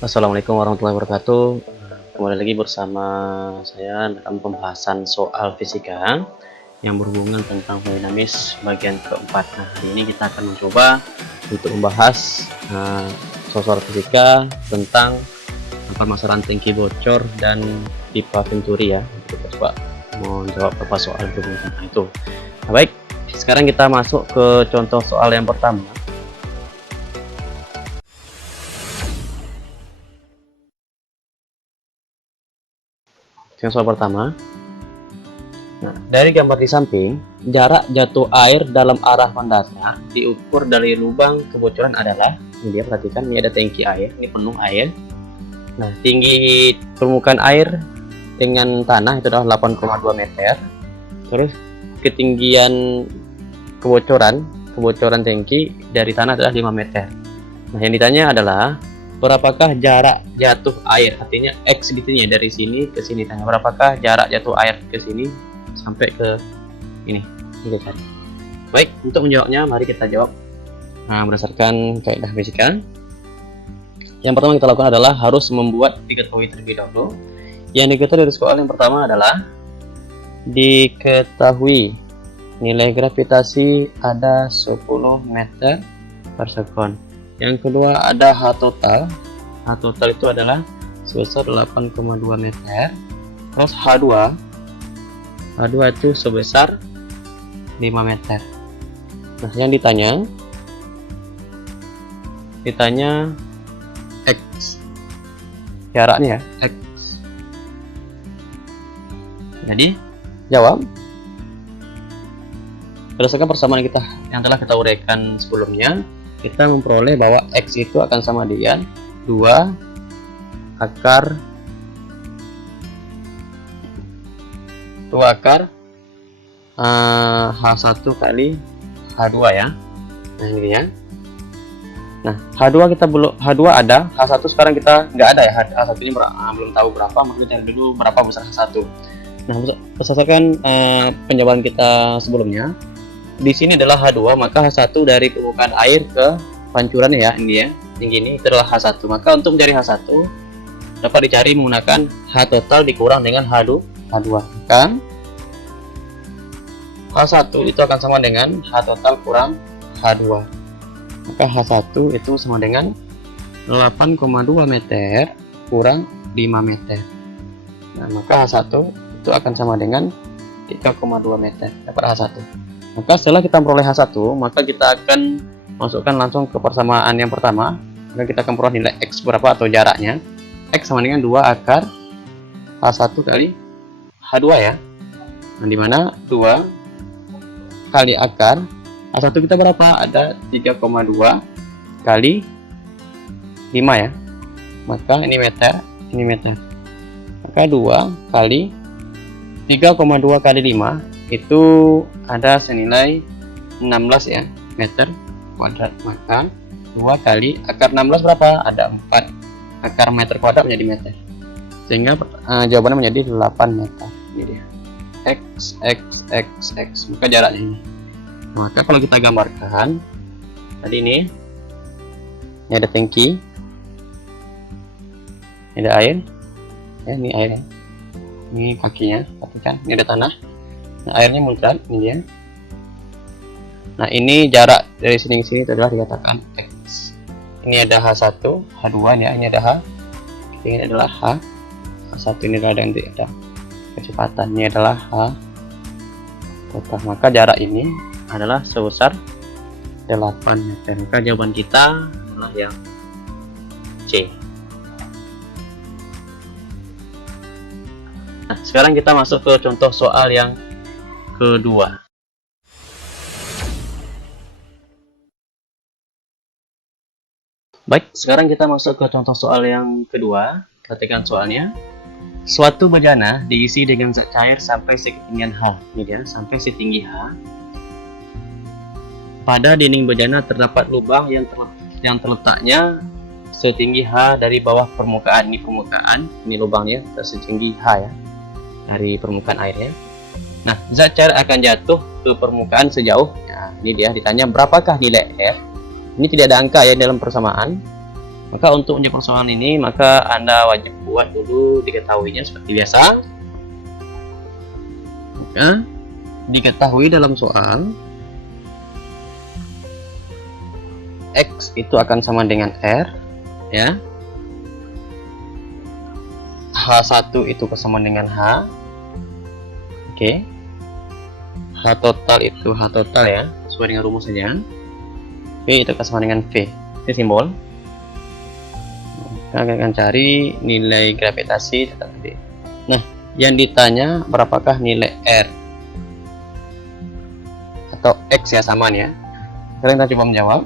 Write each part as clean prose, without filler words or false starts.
Assalamualaikum warahmatullahi wabarakatuh. Kembali lagi bersama saya dalam pembahasan soal fisika yang berhubungan tentang fluid dinamis bagian keempat. Nah, hari ini kita akan mencoba untuk membahas soal fisika tentang permasalahan tangki bocor dan pipa venturi ya. Kita coba menjawab beberapa soal berhubungan tentang itu. Nah, baik, sekarang kita masuk ke contoh soal yang pertama. Yang soal pertama. Nah, dari gambar di samping, jarak jatuh air dalam arah mendatar diukur dari lubang kebocoran adalah, ini dia perhatikan, ini ada tangki air, ini penuh air. Nah, tinggi permukaan air dengan tanah itu adalah 8,2 meter. Terus ketinggian kebocoran tangki dari tanah adalah 5 meter. Nah, yang ditanya adalah berapakah jarak jatuh air, artinya X gitu ya, dari sini ke sini. Tanya berapakah jarak jatuh air ke sini sampai ke ini. Baik, untuk menjawabnya mari kita jawab berdasarkan kaidah fisika. Yang pertama kita lakukan adalah harus membuat diketahui terlebih dahulu. Yang diketahui dari soal yang pertama adalah diketahui nilai gravitasi ada 10 meter per sekon. Yang kedua ada H total. H total itu adalah sebesar 8,2 meter. Terus H2 itu sebesar 5 meter. Nah, yang ditanya X. Jaraknya ya, X. Jadi, jawab berdasarkan persamaan kita yang telah kita uraikan sebelumnya. Kita memperoleh bahwa X itu akan sama dengan 2 akar H1 kali H2 ya. Nah, ini ya. Nah, H2 kita belum, H2 ada, H1 sekarang kita nggak ada ya. H1 ini belum tahu berapa, maka kita cari dulu berapa besar H1. Nah, berdasarkan penjawaban kita sebelumnya, di sini adalah H2, maka H1 dari permukaan air ke pancuran ya, ini ya, tinggi ini itu adalah H1. Maka untuk mencari H1 dapat dicari menggunakan H total dikurang dengan H2. Maka H1 itu akan sama dengan H total kurang H2. Maka H1 itu sama dengan 8,2 meter kurang 5 meter. Nah, maka H1 itu akan sama dengan 3,2 meter. Dapat H1. Maka setelah kita memperoleh H1, maka kita akan masukkan langsung ke persamaan yang pertama. Maka kita akan peroleh nilai X berapa atau jaraknya. X sama dengan 2 akar H1 kali H2 ya. Nah, dimana 2 kali akar H1 kita berapa? Ada 3,2 kali 5 ya. Maka ini meter, ini meter. Maka 2 kali 3,2 kali 5 itu ada senilai 16 ya meter kuadrat. Maka 2 kali akar 16 berapa? Ada 4 akar meter kuadrat menjadi meter, sehingga jawabannya menjadi 8 meter. Ini dia X. Maka jaraknya ini. Maka kalau kita gambarkan tadi ini ada tangki, ini ada air ya, ini air ya. Ini kakinya, perhatikan, ini ada tanah. Nah, airnya muncrat, ini dia. Nah, ini jarak dari sini ke sini itu adalah dikatakan X. Ini ada H1, H2 ya, ini ada H. Ini adalah H1 ini adalah nanti ada kecepatan. Ini adalah H total. Maka jarak ini adalah sebesar 8 meter. Maka jawaban kita adalah yang C. Nah, sekarang kita masuk ke contoh soal yang kedua. Baik, sekarang kita masuk ke contoh soal yang kedua. Perhatikan soalnya. Suatu bejana diisi dengan zat cair sampai seketinggian H. Ini dia, sampai setinggi H. Pada dinding bejana terdapat lubang yang terletaknya setinggi H dari bawah permukaan. Ini permukaan, ini lubangnya setinggi H ya, dari permukaan airnya. Nah, zat cair akan jatuh ke permukaan sejauh, nah, ini dia ditanya berapakah nilai R. Ini tidak ada angka ya dalam persamaan. Maka untuk menjawab persoalan ini, maka Anda wajib buat dulu diketahuinya seperti biasa. Maka diketahui dalam soal X itu akan sama dengan R, ya. H1 itu sama dengan H. Oke. H total itu H total ya, sesuai dengan rumus saja. V itu sama dengan V. Ini simbol. Kita akan cari nilai gravitasi tetap D. Nah, yang ditanya berapakah nilai R atau X ya, sama nih ya. Sekarang kita coba menjawab.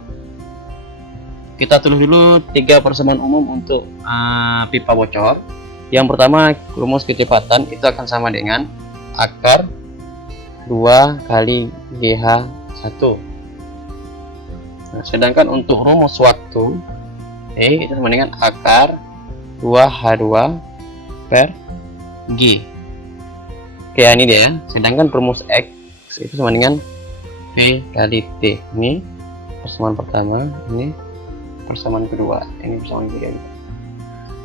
Kita tulis dulu 3 persamaan umum untuk pipa bocor. Yang pertama, rumus kecepatan itu akan sama dengan akar 2 kali GH1. Nah, sedangkan untuk rumus waktu E itu sama dengan akar 2H2 per G. Oke, ini dia ya. Sedangkan rumus X itu sama dengan V kali T. Ini persamaan pertama, ini persamaan kedua, ini persamaan ketiga.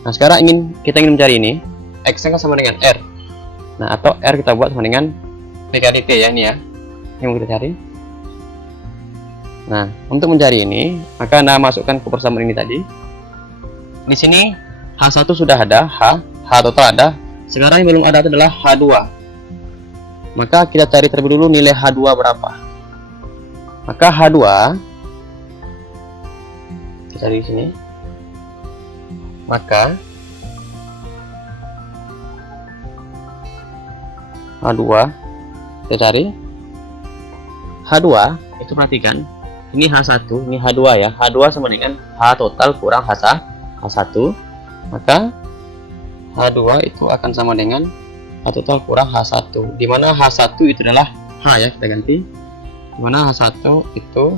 Nah, sekarang kita ingin mencari ini X kan sama dengan R. Nah, atau R kita buat sama dengan V kali T ya, ini ya. Ini mau kita cari. Nah, untuk mencari ini, maka Anda masukkan ke persamaan ini tadi. Di sini H1 sudah ada, H total ada. Sekarang yang belum ada adalah H2. Maka kita cari terlebih dulu nilai H2 berapa. Maka H2 kita cari di sini. Maka H2 kita cari. H2 itu perhatikan, ini H1, ini H2 ya. H2 sama dengan H total kurang H1. Maka H2 itu akan sama dengan H total kurang H1. Dimana H1 itu adalah H ya, kita ganti. Dimana H1 itu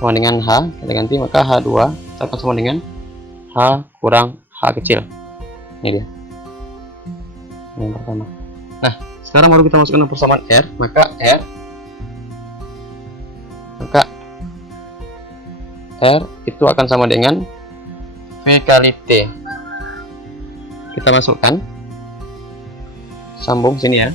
sama dengan H, kita ganti. Maka H2 itu akan sama dengan H kurang H kecil. Ini dia yang pertama. Nah, sekarang baru kita masukkan persamaan R. Maka R itu akan sama dengan V kali T. Kita masukkan, sambung sini ya.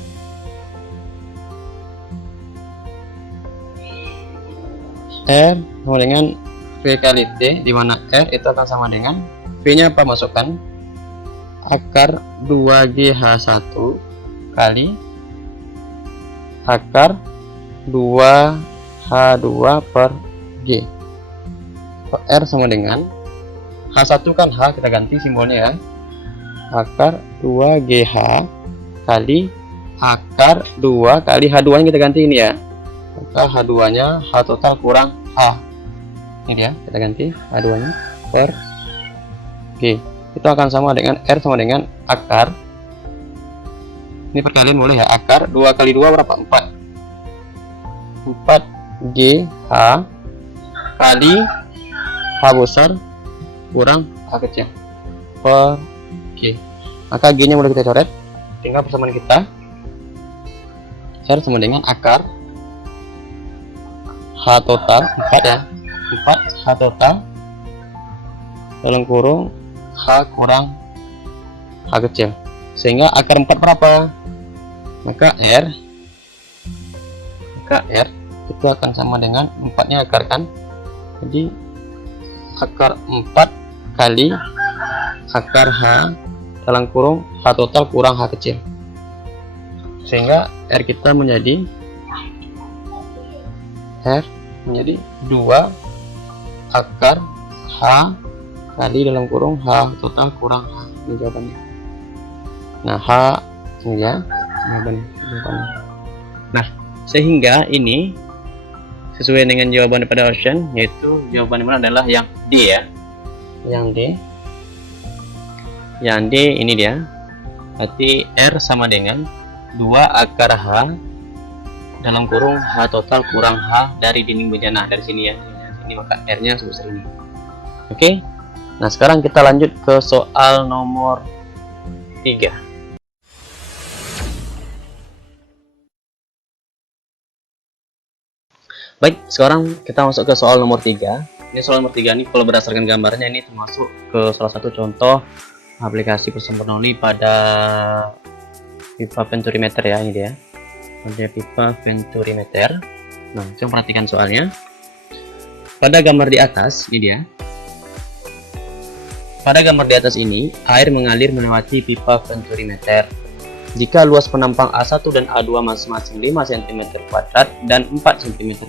R sama dengan V kali T, di mana R itu akan sama dengan V-nya apa? Masukkan akar 2GH1 kali akar 2H2 per G. R sama dengan H1 kan H, kita ganti simbolnya ya. Akar 2GH kali akar 2 kali H2 nya kita ganti ini ya. Maka H2 nya H total kurang H. Ini dia, kita ganti H2 nya per G. Itu akan sama dengan R sama dengan akar, ini perkalian boleh ya, akar 2 kali 2 berapa? 4 GH kali H besar kurang H kecil per G. Maka G nya boleh kita coret, tinggal persamaan kita. R sama dengan akar H total 4 ya, 4 H total dalam kurung H kurang H kecil, sehingga akar 4 berapa? Maka R itu akan sama dengan 4 nya akar kan, jadi akar 4 kali akar H dalam kurung H total kurang H kecil, sehingga R kita menjadi 2 akar H kali dalam kurung H total kurang H. Ini jawabannya. Nah, H ini ya jawabannya. Nah, sehingga ini sesuai dengan jawaban daripada option, yaitu jawaban mana adalah yang D ya. Yang D ini dia. Berarti R sama dengan 2 akar H dalam kurung H total kurang H dari dinding bejana, dari sini ya. Ini maka R nya sebesar ini. Oke. Nah, sekarang kita lanjut ke soal nomor 3. Baik, sekarang kita masuk ke soal nomor 3. Ini soal nomor 3 nih, kalau berdasarkan gambarnya ini termasuk ke salah satu contoh aplikasi persempurnaan pada pipa venturimeter ya, ini dia. Ada pipa venturimeter. Nah, coba perhatikan soalnya. Pada gambar di atas, ini dia. Pada gambar di atas ini, air mengalir melewati pipa venturimeter. Jika luas penampang A1 dan A2 masing-masing 5 cm² dan 4 cm²,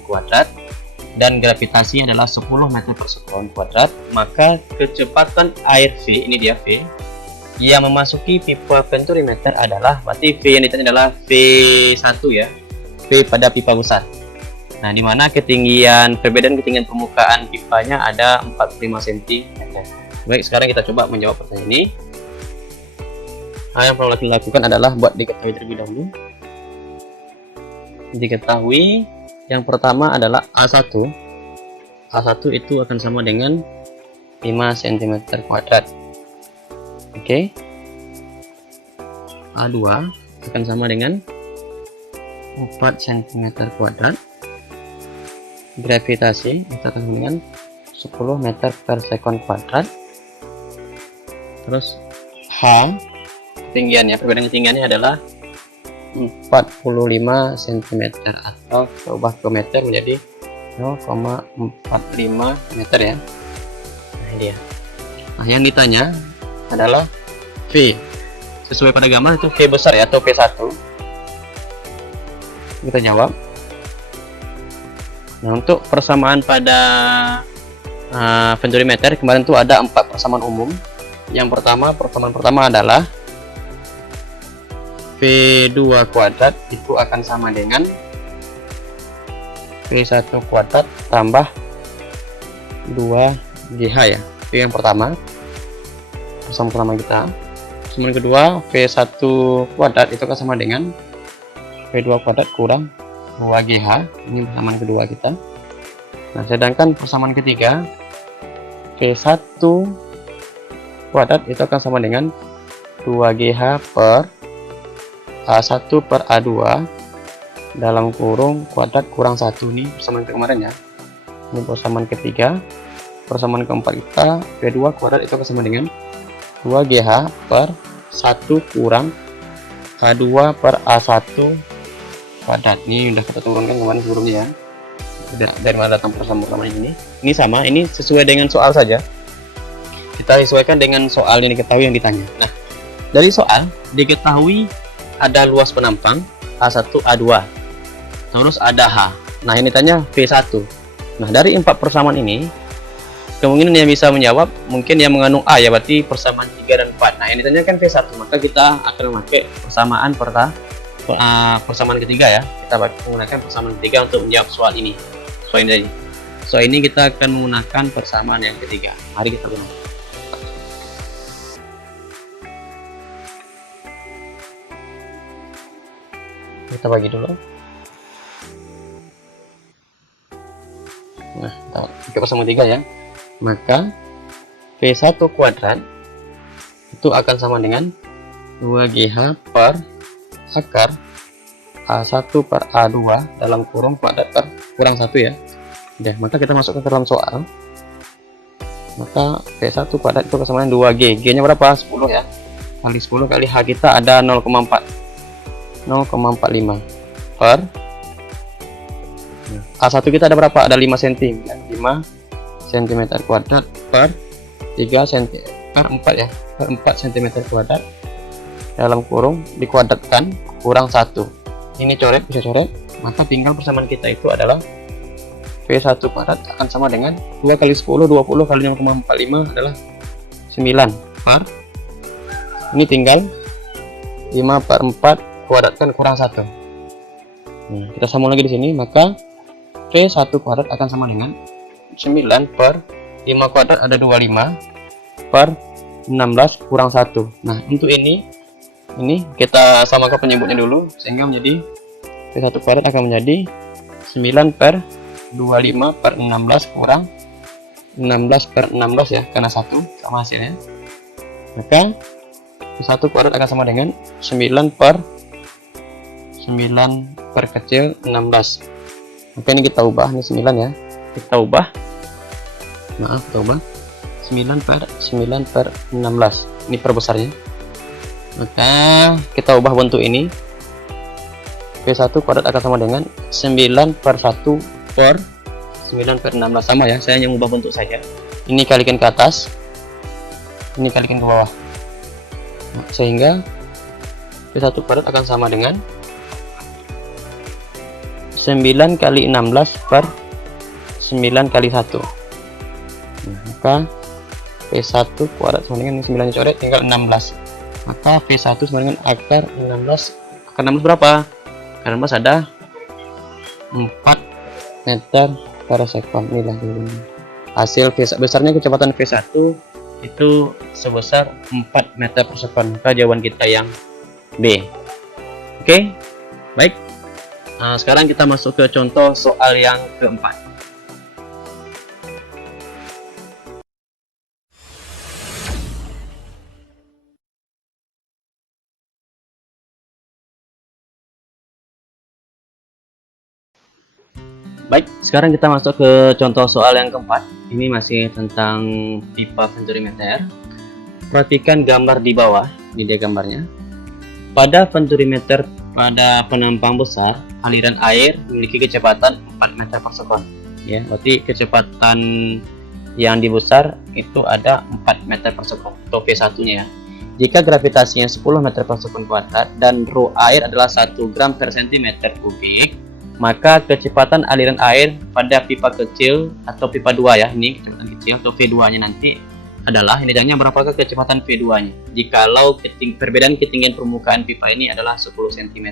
dan gravitasi adalah 10 meter per sekon kuadrat, maka kecepatan air V, ini dia V, yang memasuki pipa venturimeter adalah, berarti V yang ditanya adalah V1 ya, V pada pipa besar. Nah, dimana ketinggian, perbedaan ketinggian permukaan pipanya ada 45 cm. Baik, sekarang kita coba menjawab pertanyaan ini. Yang perlu dilakukan adalah buat diketahui terlebih dahulu. Diketahui yang pertama adalah A1. A1 itu akan sama dengan 5 cm². Oke. A2 akan sama dengan 4 cm². Gravitasi itu akan sama dengan 10 meter per sekon kuadrat. Terus H, ketinggiannya, perbedaan ketinggiannya adalah 45 cm, atau ubah ke meter menjadi 0,45 meter ya. Nah, ini dia. Nah, yang ditanya adalah V. Sesuai pada gambar itu V besar ya, atau V1. Kita jawab. Nah, untuk persamaan pada venturimeter kemarin tuh ada 4 persamaan umum. Yang pertama, persamaan pertama adalah V2 kuadrat itu akan sama dengan V1 kuadrat tambah 2GH ya. Itu yang pertama, persamaan pertama kita. Persamaan kedua, V1 kuadrat itu akan sama dengan V2 kuadrat kurang 2GH. Ini persamaan kedua kita. Nah, sedangkan persamaan ketiga, V1 kuadrat itu akan sama dengan 2GH per A1 per A2 dalam kurung kuadrat kurang 1. Nih persamaan kemarin ya. Ini persamaan ketiga. Persamaan keempat kita, V2 kuadrat itu akan sama dengan 2GH per 1 kurang A2 per A1 kuadrat. Ini udah kita turunkan kemarin kurungnya ya. Dari mana datang persamaan ini? Ini sama, ini sesuai dengan soal saja. Kita sesuaikan dengan soal yang diketahui yang ditanya. Nah, dari soal diketahui ada luas penampang A1, A2, terus ada H. Nah, yang ditanya V1. Nah, dari 4 persamaan ini, kemungkinan yang bisa menjawab mungkin yang mengandung A ya, berarti persamaan 3 dan 4. Nah, yang ditanya kan V1, maka kita akan memakai persamaan ketiga ya. Kita menggunakan persamaan ketiga untuk menjawab soal ini. Soal ini kita akan menggunakan persamaan yang ketiga. Mari kita gunakan. Kita bagi dulu. Nah, kita persamaan 3 ya. Maka V1 kuadrat itu akan sama dengan 2GH per akar A1 per A2 dalam kurung kuadrat per kurang 1 ya. Udah, maka kita masukkan ke dalam soal. Maka V1 kuadrat itu akan sama dengan 2G. G-nya berapa? 10 ya. Kali 10 kali H kita ada 0,45 per A1 kita ada berapa? Ada 5 cm. 5 cm kuadrat per 3 cm per 4 ya. Per 4 cm kuadrat dalam kurung dikuadratkan kurang 1. Ini coret, bisa coret. Maka tinggal persamaan kita itu adalah V1 kuadrat akan sama dengan 2 kali 10, 20 kali 0,45 adalah 9 per, ini tinggal 5 per 4 kuadratkan kurang 1. Nah, kita sambung lagi di sini, maka V1 kuadrat akan sama dengan 9 per 5 kuadrat ada 25 per 16 kurang 1. Nah, untuk ini kita samakan penyebutnya dulu sehingga menjadi V1 kuadrat akan menjadi 9 per 25 per 16 kurang 16 per 16 ya, karena 1 sama hasilnya. Maka V1 kuadrat akan sama dengan 9 per kecil 16. Maka ini kita ubah, ini 9 ya, kita ubah maaf coba 9/9/16, ini perbesarnya. Maka kita ubah bentuk ini, V1 kuadrat akan sama dengan 9/1/9/16, sama ya, saya hanya mengubah bentuk saja. Ini kalikan ke atas, ini kalikan ke bawah, sehingga V1 kuadrat akan sama dengan 9 kali 16 per 9 kali 1. Maka V1 kuadrat sama dengan 9 coret tinggal 16. Maka V1 sama dengan akar 16. Akar 16 berapa? Akar 16 ada 4 meter per sekon. Inilah dulu. Hasil besarnya kecepatan V1 itu sebesar 4 meter per sekon. Maka jawaban kita yang B. Oke, baik. Nah, sekarang kita masuk ke contoh soal yang keempat. Baik, sekarang kita masuk ke contoh soal yang keempat. Ini masih tentang pipa venturimeter. Perhatikan gambar di bawah, ini dia gambarnya. Pada venturimeter pada penampang besar, aliran air memiliki kecepatan 4 meter per sekon. Ya, berarti kecepatan yang di besar itu ada 4 meter per sekon atau V1-nya ya. Jika gravitasinya 10 meter per sekon kuadrat dan rho air adalah 1 gram per sentimeter kubik, maka kecepatan aliran air pada pipa kecil atau pipa 2 ya, ini kecepatan kecil atau V2-nya nanti adalah, ini tanya berapakah kecepatan V2-nya jikalau perbedaan ketinggian permukaan pipa ini adalah 10 cm.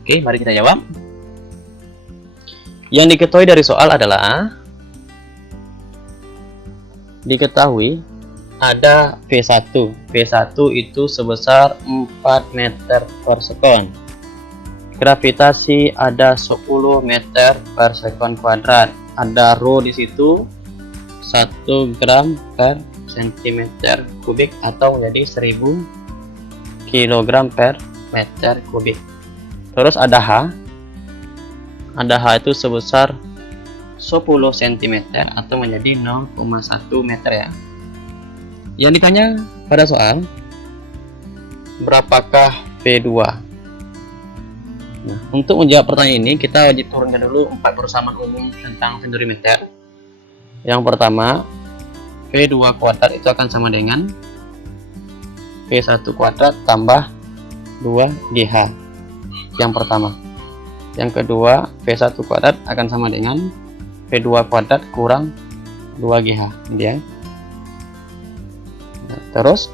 Oke, mari kita jawab. Yang diketahui dari soal adalah diketahui ada V1. V1 itu sebesar 4 meter per sekon. Gravitasi ada 10 meter per sekon kuadrat. Ada rho di situ 1 gram per centimeter kubik atau menjadi 1000 kg per meter kubik. Terus ada H. Ada H itu sebesar 10 cm atau menjadi 0,1 meter ya. Yang ditanya pada soal, berapakah V2? Nah, untuk menjawab pertanyaan ini kita wajib turunkan dulu 4 persamaan umum tentang venturimeter. Yang pertama, V2 kuadrat itu akan sama dengan V1 kuadrat tambah 2GH. Yang pertama. Yang kedua, V1 kuadrat akan sama dengan V2 kuadrat kurang 2GH. Dia. Nah, terus,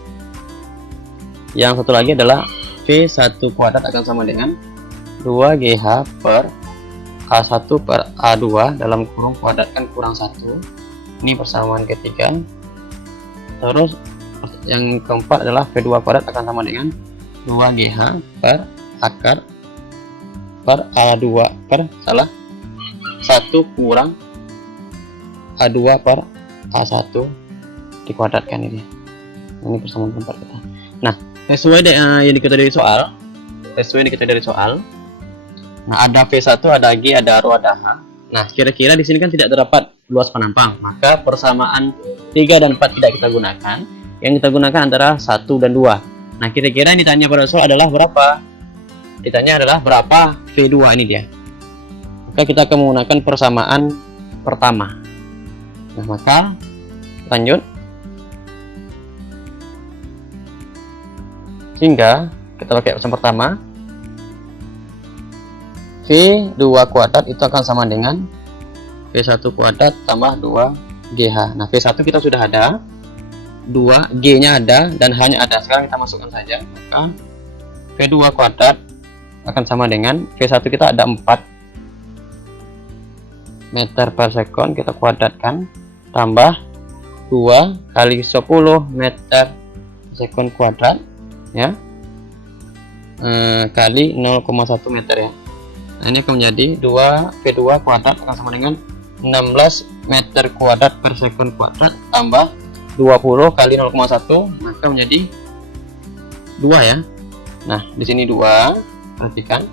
yang satu lagi adalah V1 kuadrat akan sama dengan 2GH per A1 per A2 dalam kurung kuadrat kan kurang 1. Ini persamaan ketiga. Terus yang keempat adalah V2 kuadrat akan sama dengan 2GH per akar per A2 per 1 kurang A2 per A1 dikuadratkan ini. Ini persamaan keempat kita. Nah, sesuai yang diketahui dari soal. Nah, ada V1, ada G, ada rho, ada H. Nah, kira-kira di sini kan tidak terdapat luas penampang, maka persamaan 3 dan 4 tidak kita gunakan. Yang kita gunakan antara 1 dan 2. Nah, kira-kira yang ditanya pada soal adalah berapa? Ditanya adalah berapa V2 ini dia. Maka kita akan menggunakan persamaan pertama. Nah, maka lanjut. Sehingga kita pakai persamaan pertama. V2 kuadrat itu akan sama dengan V1 kuadrat tambah 2GH. Nah, V1 kita sudah ada, 2G-nya ada, dan H-nya ada. Sekarang kita masukkan saja. Maka V2 kuadrat akan sama dengan V1 kita ada 4 meter per sekon, kita kuadratkan, tambah 2 kali 10 meter per sekon kuadrat, ya, kali 0,1 meter ya. Nah, ini akan menjadi V2 kuadrat akan sama dengan 16 meter kuadrat per sekon kuadrat tambah 20 kali 0,1, maka menjadi 2 ya. Nah, di sini 2, perhatikan.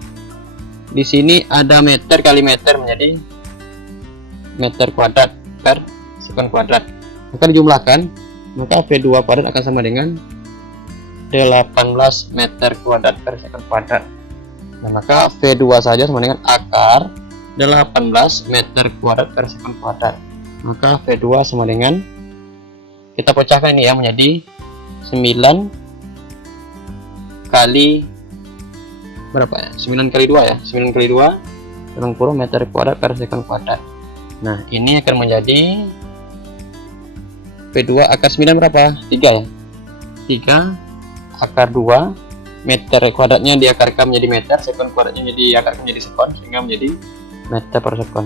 Di sini ada meter kali meter menjadi meter kuadrat per sekon kuadrat. Maka dijumlahkan, maka V2 kuadrat akan sama dengan 18 meter kuadrat per sekon kuadrat. Nah, maka V2 saja sama dengan akar 18 meter kuadrat per sekon kuadrat. Maka V2 sama dengan, kita pecahkan ini ya menjadi 9 kali berapa ya? 9 kali 2 ya. 9 kali 2 kurang meter kuadrat per sekon kuadrat. Nah, ini akan menjadi V2 akar 9 berapa? 3 ya. 3 akar 2 meter kuadratnya diakarkan menjadi meter, sekon kuadratnya diakarkan menjadi sekon, sehingga menjadi meter per sekon.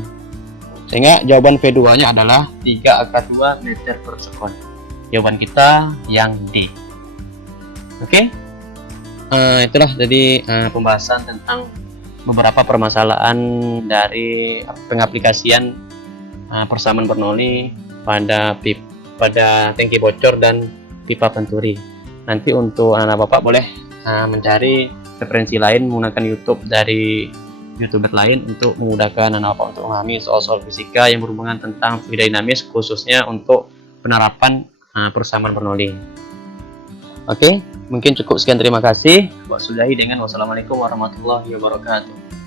Sehingga jawaban V2 nya adalah 3 akar 2 meter per sekon. Jawaban kita yang D. Oke. Itulah tadi pembahasan tentang beberapa permasalahan dari pengaplikasian persamaan Bernoulli pada tangki bocor dan pipa penturi. Nanti untuk anak bapak boleh mencari referensi lain menggunakan YouTube dari YouTuber lain untuk memudahkan anak bapak untuk memahami soal-soal fisika yang berhubungan tentang fluid dinamis, khususnya untuk penerapan persamaan Bernoulli. Oke, mungkin cukup sekian, terima kasih. Sudahi dengan wassalamualaikum warahmatullahi wabarakatuh.